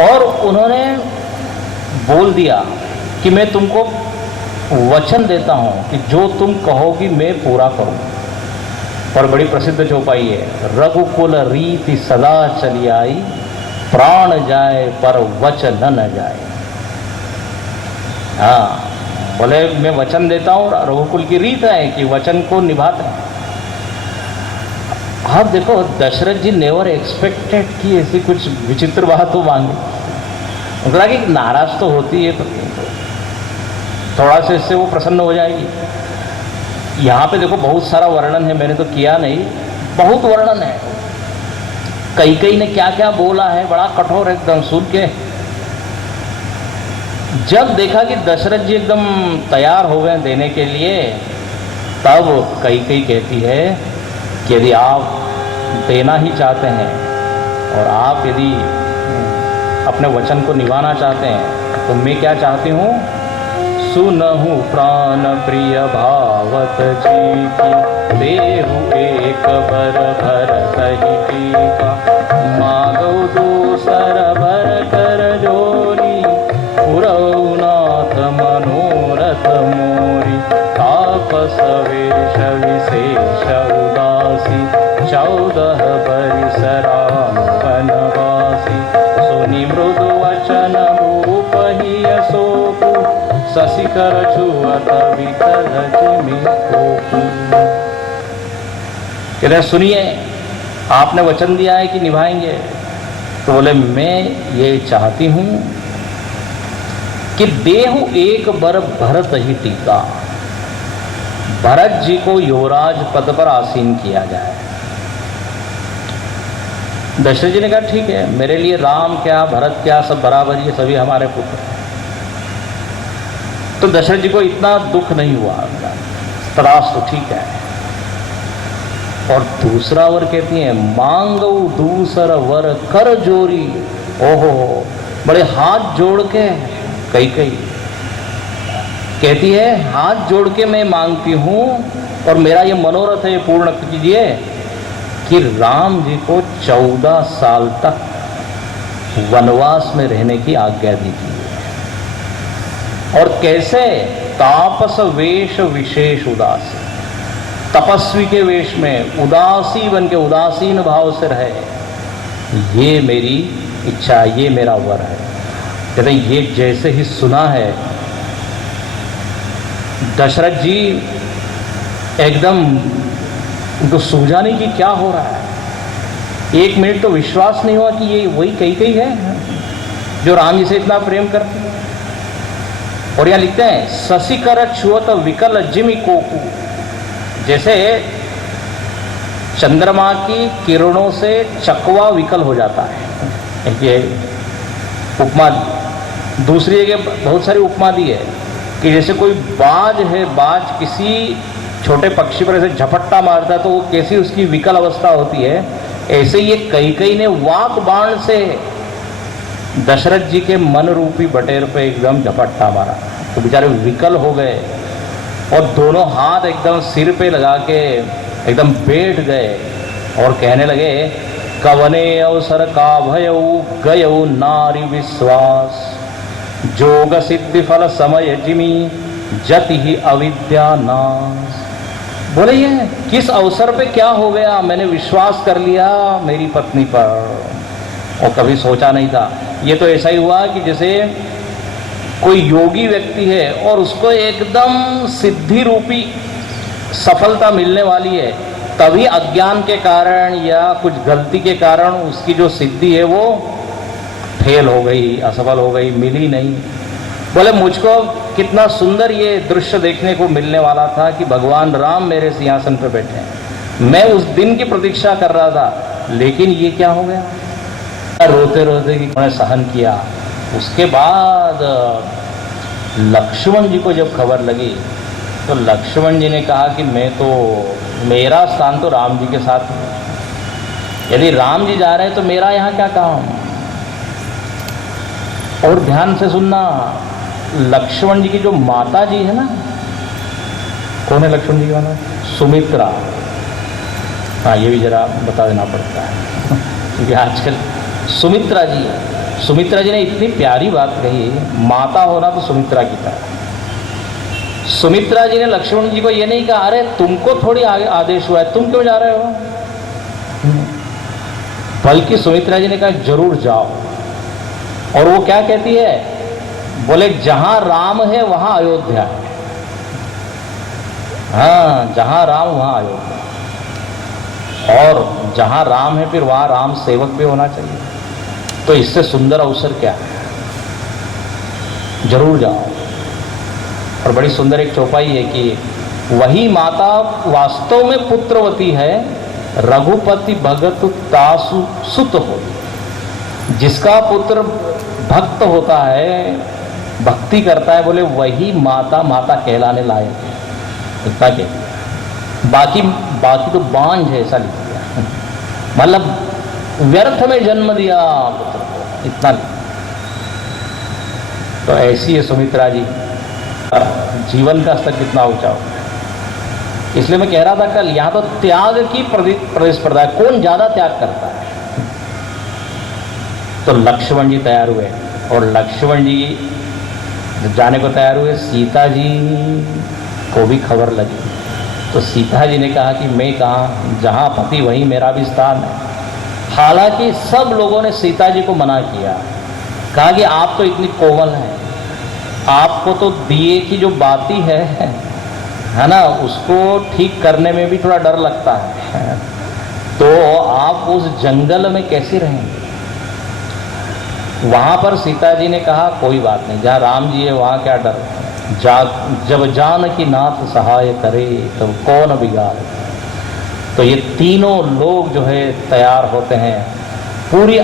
और उन्होंने बोल दिया कि मैं तुमको वचन देता हूं कि जो तुम कहोगी मैं पूरा करूं। और बड़ी प्रसिद्ध चौपाई है, रघुकुल रीति सदा चली आई, प्राण जाए पर वचन न जाए। हाँ, बोले मैं वचन देता हूं, रघुकुल की रीत है कि वचन को निभाते हैं। आप देखो, दशरथ जी नेवर एक्सपेक्टेड कि ऐसी कुछ विचित्र बात तो मांगे। उनको लगा कि नाराज तो होती है तो थोड़ा सा इससे वो प्रसन्न हो जाएगी। यहाँ पे देखो बहुत सारा वर्णन है, मैंने तो किया नहीं, बहुत वर्णन है। कई ने क्या क्या बोला है, बड़ा कठोर एकदम। सुन के जब देखा कि दशरथ जी एकदम तैयार हो गए देने के लिए, तब कई कहती है कि यदि आप देना ही चाहते हैं और आप यदि अपने वचन को निभाना चाहते हैं तो मैं क्या चाहती हूँ, सुनहु प्राण प्रिय भावत जी की, देहु एक बर भर कही टीका, मागो दूसर भर कर जोरी, पुरौनाथ मनोरथ मोरी, तापस वेश विशेष उदासी, 14 बरिस राम वनवासी, सुनि मृदु वचन भूप ही अशोक, शशिकर छुअत विकल जिमि कोप। कहते हैं सुनिए, आपने वचन दिया है कि निभाएंगे। तो बोले मैं ये चाहती हूं कि देहु एक बर भरत ही टीका, भरत जी को युवराज पद पर आसीन किया जाए। दशरथ जी ने कहा ठीक है, मेरे लिए राम क्या भरत क्या सब बराबर, ये सभी हमारे पुत्र। तो दशरथ जी को इतना दुख नहीं हुआ, तरास तो ठीक है। और दूसरा वर कहती है, मांगो दूसर वर कर जोरी। ओहो, बड़े हाथ जोड़ के कई कहती है, हाथ जोड़ के मैं मांगती हूं और मेरा ये मनोरथ है, ये पूर्ण कीजिए कि राम जी को 14 साल तक वनवास में रहने की आज्ञा दीजिए। और कैसे, तापस वेश विशेष उदासी, तपस्वी के वेश में उदासी बन के उदासीन भाव से रहे, ये मेरी इच्छा, ये मेरा वर है। कहते ये जैसे ही सुना है, दशरथ जी एकदम उनको सूझा नहीं कि क्या हो रहा है। 1 मिनट तो विश्वास नहीं हुआ कि ये वही कई है जो राम जी से इतना प्रेम करती है। और यहां लिखते हैं, शशिकर छुअत विकल जिमि कोपु, जैसे चंद्रमा की किरणों से चकवा विकल हो जाता है। ये उपमा, दूसरी जगह बहुत सारी उपमा दी है कि जैसे कोई बाज है, बाज किसी छोटे पक्षी पर ऐसे झपट्टा मारता है तो वो कैसी उसकी विकल अवस्था होती है, ऐसे ये कई ने वाक बाण से दशरथ जी के मन रूपी बटेर पे एकदम झपट्टा मारा, तो बेचारे विकल हो गए और दोनों हाथ एकदम सिर पे लगा के एकदम बैठ गए और कहने लगे, कवने अवसर का भयऊ गयऊ नारी विश्वास, जोग सिद्धि फल समय जिमी जति ही अविद्या नाश। बोले ये किस अवसर पे क्या हो गया, मैंने विश्वास कर लिया मेरी पत्नी पर और कभी सोचा नहीं था। ये तो ऐसा ही हुआ कि जैसे कोई योगी व्यक्ति है और उसको एकदम सिद्धि रूपी सफलता मिलने वाली है, तभी अज्ञान के कारण या कुछ गलती के कारण उसकी जो सिद्धि है वो फेल हो गई, असफल हो गई, मिली नहीं। बोले मुझको कितना सुंदर ये दृश्य देखने को मिलने वाला था कि भगवान राम मेरे सिंहासन पर बैठे हैं, मैं उस दिन की प्रतीक्षा कर रहा था, लेकिन ये क्या हो गया। रोते रोते कि उन्होंने सहन किया। उसके बाद लक्ष्मण जी को जब खबर लगी तो लक्ष्मण जी ने कहा कि मैं तो, मेरा स्थान तो राम जी के साथ है, यदि राम जी जा रहे हैं तो मेरा यहाँ क्या काम। और ध्यान से सुनना, लक्ष्मण जी की जो माता जी है ना, कौन है लक्ष्मण जी की माता? सुमित्रा। हाँ, ये भी जरा बता देना पड़ता है क्योंकि आजकल सुमित्रा जी सुमित्रा जी ने इतनी प्यारी बात कही, माता होना तो सुमित्रा की तरह। सुमित्रा जी ने लक्ष्मण जी को ये नहीं कहा अरे तुमको थोड़ी आगे आदेश हुआ है, तुम क्यों जा रहे हो, बल्कि सुमित्रा जी ने कहा जरूर जाओ। और वो क्या कहती है, बोले जहां राम है वहां अयोध्या है। हाँ, जहां राम वहां अयोध्या, और जहां राम है फिर वहां राम सेवक भी होना चाहिए। तो इससे सुंदर अवसर क्या है, जरूर जाओ। और बड़ी सुंदर एक चौपाई है कि वही माता वास्तव में पुत्रवती है, रघुपति भगत तासु सुत हो। जिसका पुत्र भक्त होता है, भक्ति करता है, बोले वही माता माता कहलाने लायक है। इतना के बाकी तो बांझ है, ऐसा लिख दिया, मतलब व्यर्थ में जन्म दिया पुत्र को, इतना। तो ऐसी है सुमित्रा जी, जीवन का स्तर कितना ऊंचा हो। इसलिए मैं कह रहा था कल, यहां तो त्याग की प्रतिस्पर्धा है, कौन ज्यादा त्याग करता है। तो लक्ष्मण जी तैयार हुए, और लक्ष्मण जी जब जाने को तैयार हुए, सीता जी को भी खबर लगी। तो सीता जी ने कहा कि मैं कहाँ, जहाँ पति वहीं मेरा भी स्थान है। हालांकि सब लोगों ने सीता जी को मना किया, कहा कि आप तो इतनी कोमल हैं, आपको तो दिए की जो बाती है ना, उसको ठीक करने में भी थोड़ा डर लगता है, तो आप उस जंगल में कैसे रहेंगे। वहां पर सीता जी ने कहा कोई बात नहीं, जहाँ राम जी है वहाँ क्या डर, जब जानकी नाथ सहाय करे तब कौन बिगाड़े। तो ये तीनों लोग जो है तैयार होते हैं, पूरी